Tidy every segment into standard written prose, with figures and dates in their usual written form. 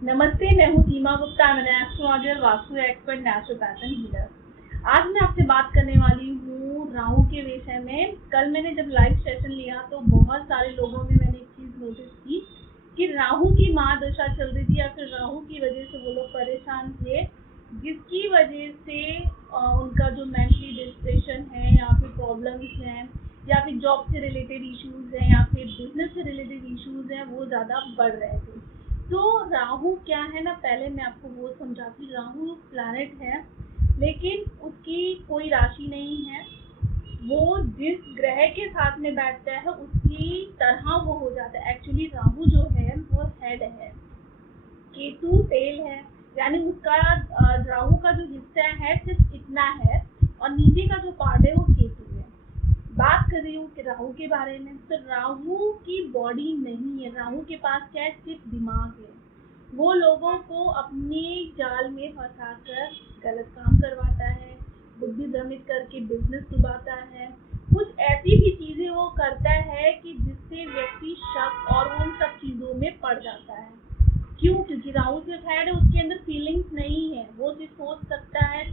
नमस्ते, मैं हूँ Seema Gupta, astrologer, vastu expert, naturopathic healer. आज मैं आपसे बात करने वाली हूँ राहु के विषय में। कल मैंने जब लाइव सेशन लिया तो बहुत सारे लोगों में मैंने एक चीज नोटिस की कि राहु की महादशा चल रही थी या फिर राहु की वजह से वो लोग परेशान थे, जिसकी वजह से उनका जो मेंटली डिस्ट्रेशन है या फिर प्रॉब्लम्स हैं या फिर जॉब से रिलेटेड इश्यूज हैं या फिर बिजनेस से रिलेटेड इश्यूज हैं, वो ज़्यादा बढ़ रहे थे। तो राहु क्या है ना, पहले मैं आपको वो समझाती। राहु प्लैनेट है लेकिन उसकी कोई राशि नहीं है। वो जिस ग्रह के साथ में बैठता है उसकी तरह वो हो जाता है। एक्चुअली राहु जो है वो हेड है, केतु टेल है, यानी उसका राहु का जो हिस्सा है सिर्फ इतना है और नीचे का जो पार्ट है वो केतु है। बात कर रही हूँ कि राहु के बारे में, तो राहु की बॉडी नहीं है। राहु के पास क्या है, सिर्फ दिमाग है। वो लोगों को अपने जाल में फंसाकर गलत काम करवाता है, बुद्धि भ्रमित करके बिजनेस डुबाता है। कुछ ऐसी भी चीजें वो करता है कि जिससे व्यक्ति शक और उन सब चीजों में पड़ जाता है। क्यों? क्योंकि राहु सिर्फ हेड है, उसके अंदर फीलिंग्स नहीं है। वो सिर्फ सोच सकता है,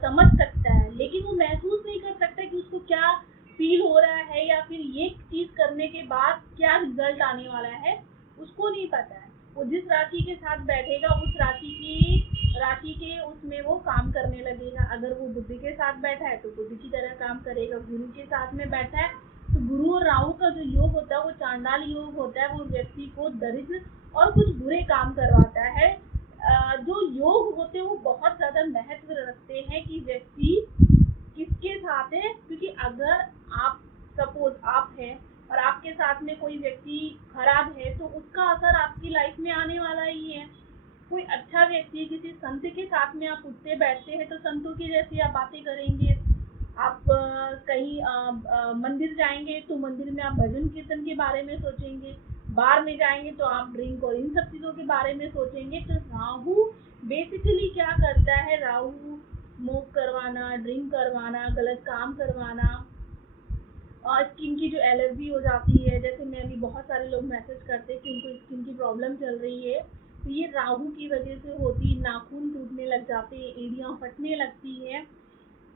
समझ सकता है, लेकिन वो महसूस नहीं कर सकता कि उसको क्या फील हो रहा है या फिर ये चीज करने के बाद क्या रिजल्ट आने वाला है, उसको नहीं पता है। वो जिस राशि के साथ बैठेगा उस राशि के उसमें वो काम करने लगेगा। अगर वो बुद्धि के साथ बैठा है तो बुद्धि की तरह काम करेगा। गुरु के साथ में बैठा है तो गुरु और राहु का जो योग होता है वो चांडाल योग होता है। वो व्यक्ति को दरिद्र और कुछ बुरे काम करवाता है। जो योग होते हैं वो बहुत ज्यादा महत्व रखते हैं कि व्यक्ति किसके साथ है। क्योंकि अगर आप सपोज आप हैं और आपके साथ में कोई व्यक्ति खराब है तो उसका असर आपकी लाइफ में आने वाला ही है। कोई अच्छा व्यक्ति, किसी संत के साथ में आप उठते बैठते हैं तो संतों की जैसी आप बातें करेंगे। आप कहीं मंदिर जाएंगे तो मंदिर में आप भजन कीर्तन के बारे में सोचेंगे। बार में जाएंगे तो आप ड्रिंक और इन सब चीजों के बारे में सोचेंगे। तो राहु बेसिकली क्या करता है, राहु स्मोक करवाना, ड्रिंक करवाना, गलत काम करवाना, और स्किन की जो एलर्जी हो जाती है। जैसे मैं अभी बहुत सारे लोग मैसेज करते हैं कि उनको स्किन की प्रॉब्लम चल रही है, तो ये राहु की वजह से होती। नाखून टूटने लग जाते हैं, एड़ियाँ फटने लगती है।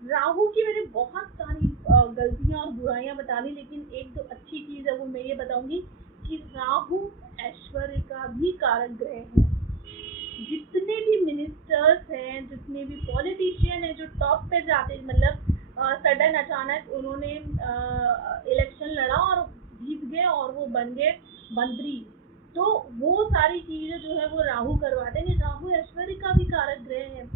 राहु की मैंने बहुत सारी गलतियां और बुराइयां बता दी, लेकिन एक जो अच्छी चीज है वो मैं ये बताऊंगी कि राहु ऐश्वर्य का भी कारक ग्रह है। जितने भी मिनिस्टर्स हैं, जितने भी पॉलिटिशियन हैं जो टॉप पे जाते हैं, मतलब सडन अचानक उन्होंने इलेक्शन लड़ा और जीत गए और वो बन गए मंत्री, तो वो सारी चीजें जो है वो राहु करवाते हैं। राहु ऐश्वर्य का भी कारक ग्रह है।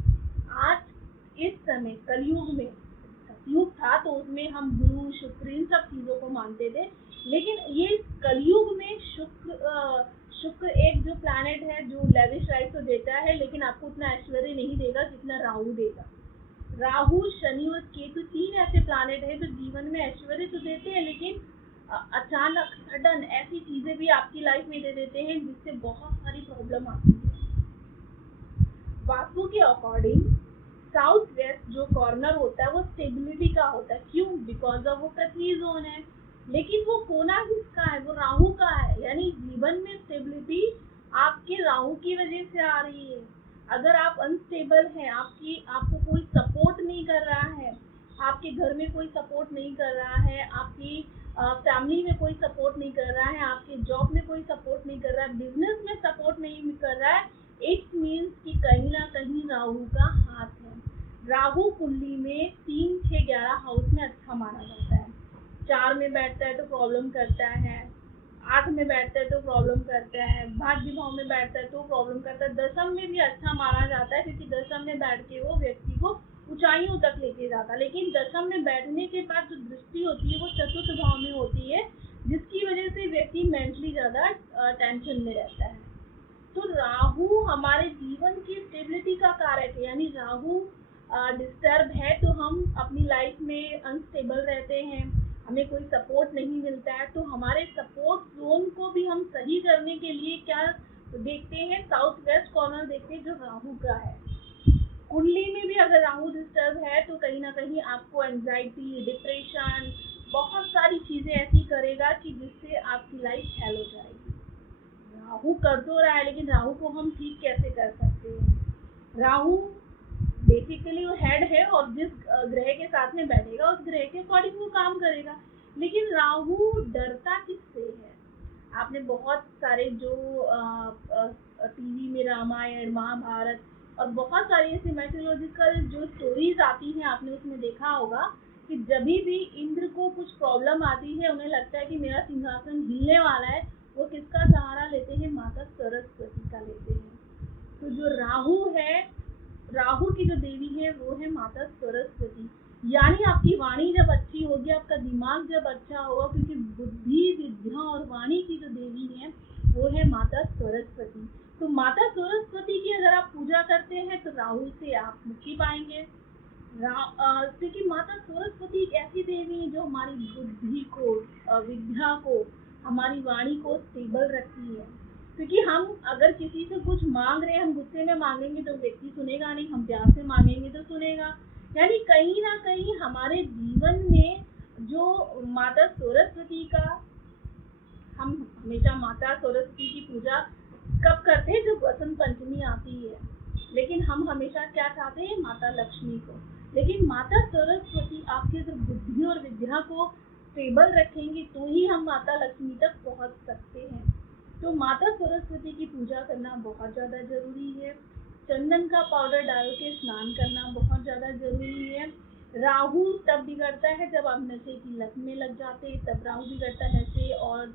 आज इस समय कलयुग में, सतयुग था तो उसमें हम गुरु शुक्र इन सब चीजों को मानते थे, लेकिन ये कलयुग में शुक्र एक जो प्लैनेट है जो लेविश लाइफ तो देता है, लेकिन आपको उतना ऐश्वर्य नहीं देगा जितना राहु देगा। राहु, शनि और केतु तीन ऐसे प्लैनेट है जो जीवन में ऐश्वर्य तो देते हैं, लेकिन अचानक सडन ऐसी चीजें भी आपकी लाइफ में दे देते हैं जिससे बहुत सारी प्रॉब्लम आती है। वास्तु के अकॉर्डिंग साउथ वेस्ट जो कॉर्नर होता है वो स्टेबिलिटी का होता है। क्यों? बिकॉज ऑफ वो पृथ्वी जोन है। लेकिन वो कोना किसका है? वो राहु का है। यानी जीवन में स्टेबिलिटी आपके राहु की वजह से आ रही है। अगर आप अनस्टेबल हैं, आपको कोई सपोर्ट नहीं कर रहा है, आपके घर में कोई सपोर्ट नहीं कर रहा है, आपकी फैमिली में कोई सपोर्ट नहीं कर रहा है, आपके जॉब में कोई सपोर्ट नहीं कर रहा है, बिजनेस में सपोर्ट नहीं कर रहा है, इट मीन्स कि कहीं ना कहीं राहु का हाथ है। राहु कुंडली में 3, 6, 11 हाउस में अच्छा माना जाता है। 4 में बैठता है तो प्रॉब्लम करता है, 8 में बैठता है तो प्रॉब्लम करता है, भाग्य भाव में बैठता है तो प्रॉब्लम करता है। दशम में भी अच्छा माना जाता है क्योंकि दशम में बैठ के वो व्यक्ति को ऊंचाइयों तक लेके जाता है। लेकिन दशम में बैठने के बाद जो दृष्टि होती है वो चतुर्थ भाव में होती है, जिसकी वजह से व्यक्ति मेंटली ज्यादा टेंशन में रहता है। तो राहु हमारे जीवन की स्टेबिलिटी का कारक है। यानी राहु डिस्टर्ब है तो हम अपनी लाइफ में अनस्टेबल रहते हैं, हमें कोई सपोर्ट नहीं मिलता है। तो हमारे सपोर्ट जोन को भी हम सही करने के लिए क्या देखते हैं, साउथ वेस्ट कॉर्नर देखते हैं जो राहु का है। कुंडली में भी अगर राहु डिस्टर्ब है तो कहीं ना कहीं आपको एंजाइटी, डिप्रेशन, बहुत सारी चीजें ऐसी करेगा कि जिससे आपकी लाइफ फेल हो जाएगी। राहु कर तो रहा है, लेकिन राहु को हम ठीक कैसे कर सकते हैं। राहु बेसिकली वो हेड है और जिस ग्रह के साथ में बैठेगा उस ग्रह के अकॉर्डिंग वो काम करेगा। लेकिन राहु डरता किससे है? आपने बहुत सारे जो टीवी में रामायण महाभारत और बहुत सारी ऐसी मैथोलॉजिकल जो स्टोरीज आती हैं, आपने उसमें देखा होगा कि जब भी इंद्र को कुछ प्रॉब्लम आती है, उन्हें लगता है कि मेरा सिंहासन हिलने वाला है, वो किसका सहारा लेते हैं? माता सरस्वती का लेते हैं। तो जो राहु है, राहु की जो देवी है वो है माता सरस्वती। यानी आपकी वाणी जब अच्छी होगी, आपका दिमाग जब अच्छा होगा, क्योंकि बुद्धि विद्या और वाणी की जो देवी है वो है माता सरस्वती। तो माता सरस्वती की अगर आप पूजा करते हैं तो राहु से आप मुक्ति पाएंगे। क्योंकि माता सरस्वती एक ऐसी देवी है जो हमारी बुद्धि को, विद्या को, हमारी वाणी को स्टेबल रखती है। क्योंकि हम अगर किसी से कुछ मांग रहे हैं, हम गुस्से में मांगेंगे तो व्यक्ति सुनेगा नहीं, हम प्यार से मांगेंगे तो सुनेगा। यानी कहीं ना कहीं हमारे जीवन में जो माता सरस्वती का, हम हमेशा माता सरस्वती की पूजा कब करते हैं? जब वसंत पंचमी आती है। लेकिन हम हमेशा क्या चाहते हैं? माता लक्ष्मी को। लेकिन माता सरस्वती आपके जो बुद्धि और विद्या को स्टेबल रखेंगी तो ही हम माता लक्ष्मी तक पहुंच सकते हैं। तो माता सरस्वती की पूजा करना बहुत ज़्यादा जरूरी है। चंदन का पाउडर डाल के स्नान करना बहुत ज़्यादा जरूरी है। राहु तब बिगड़ता है जब आप नशे की लत में लग जाते हैं, तब राहु बिगड़ता है। नशे और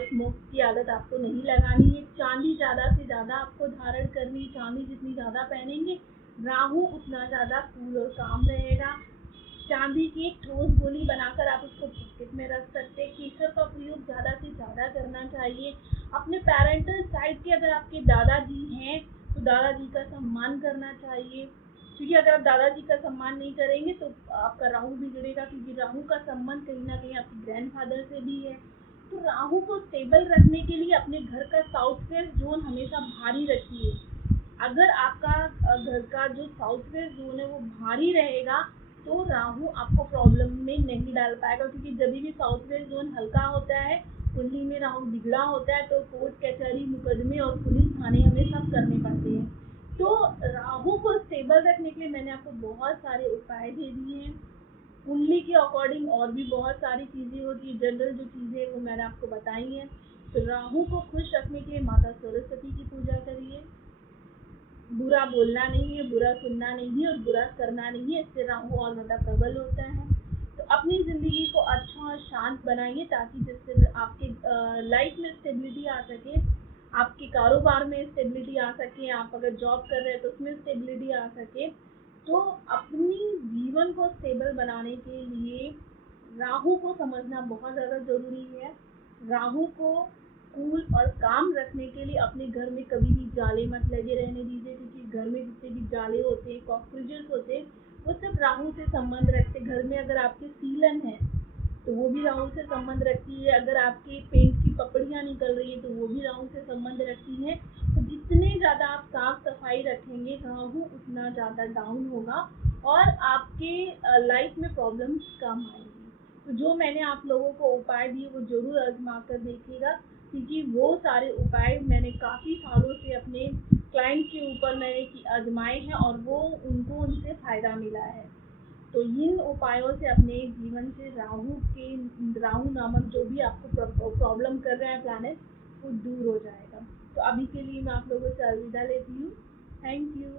स्मोक की आदत आपको नहीं लगानी है। चांदी ज़्यादा से ज़्यादा आपको धारण करनी, चांदी जितनी ज़्यादा पहनेंगे राहु उतना ज़्यादा कूल और काम रहेगा। चांदी की एक ठोस गोली बनाकर आप उसको पॉकेट में रख सकते हैं। केसर का प्रयोग ज़्यादा से ज़्यादा करना चाहिए। अपने पेरेंटल साइड के अगर आपके दादाजी हैं तो दादाजी का सम्मान करना चाहिए, क्योंकि अगर आप दादाजी का सम्मान नहीं करेंगे तो आपका राहु बिगड़ेगा, क्योंकि राहु का संबंध कहीं ना कहीं आपके ग्रैंडफादर से भी है। तो राहु को स्टेबल रखने के लिए अपने घर का साउथ वेस्ट जोन हमेशा भारी रखिए। अगर आपका घर का जो साउथ वेस्ट जोन है वो भारी रहेगा तो राहु आपको प्रॉब्लम में नहीं डाल पाएगा, क्योंकि जब भी साउथ वेस्ट जोन हल्का होता है, कुंडली में राहु बिगड़ा होता है, तो कोर्ट कचहरी मुकदमे और पुलिस थाने हमें सब करने पड़ते हैं। तो राहु को स्टेबल रखने के लिए मैंने आपको बहुत सारे उपाय दे दिए हैं। कुंडली के अकॉर्डिंग और भी बहुत सारी चीज़ें होती है, जनरल जो चीज़ें वो मैंने आपको बताई हैं। तो राहु को खुश रखने के लिए माता सरस्वती की पूजा करिए। बुरा बोलना नहीं है, बुरा सुनना नहीं है और बुरा करना नहीं है, इससे राहु और ज़्यादा प्रबल होता है। तो अपनी ज़िंदगी को अच्छा और शांत बनाइए, ताकि जिससे आपके लाइफ में स्टेबिलिटी आ सके, आपके कारोबार में स्टेबिलिटी आ सके, आप अगर जॉब कर रहे हैं तो उसमें स्टेबिलिटी आ सके। तो अपनी जीवन को स्टेबल बनाने के लिए राहु को समझना बहुत ज़्यादा ज़रूरी है। राहु को कूल और काम रखने के लिए अपने घर में कभी भी जाले मत लगे रहने दीजिए, क्योंकि घर में जितने भी जाले होते हैं, कॉकरोचेस होते हैं, वो सब राहु से संबंध रखते। घर में अगर आपके सीलन है तो वो भी राहु से संबंध रखती है। अगर आपके पेंट की पपड़ियाँ निकल रही है तो वो भी राहु से संबंध रखती है। तो जितने ज़्यादा आप साफ सफाई रखेंगे राहु उतना ज़्यादा डाउन होगा और आपके लाइफ में प्रॉब्लम्स कम आएंगी। तो जो मैंने आप लोगों को उपाय दिए वो ज़रूर आजमा कर देखिएगा, क्योंकि वो सारे उपाय मैंने काफ़ी सालों से अपने क्लाइंट के ऊपर मैंने आजमाए हैं और वो उनसे फ़ायदा मिला है। तो इन उपायों से अपने जीवन से राहु नामक जो भी आपको प्रॉब्लम कर रहा है प्लैनेट, वो दूर हो जाएगा। तो अभी के लिए मैं आप लोगों से अलविदा लेती हूँ। Thank you.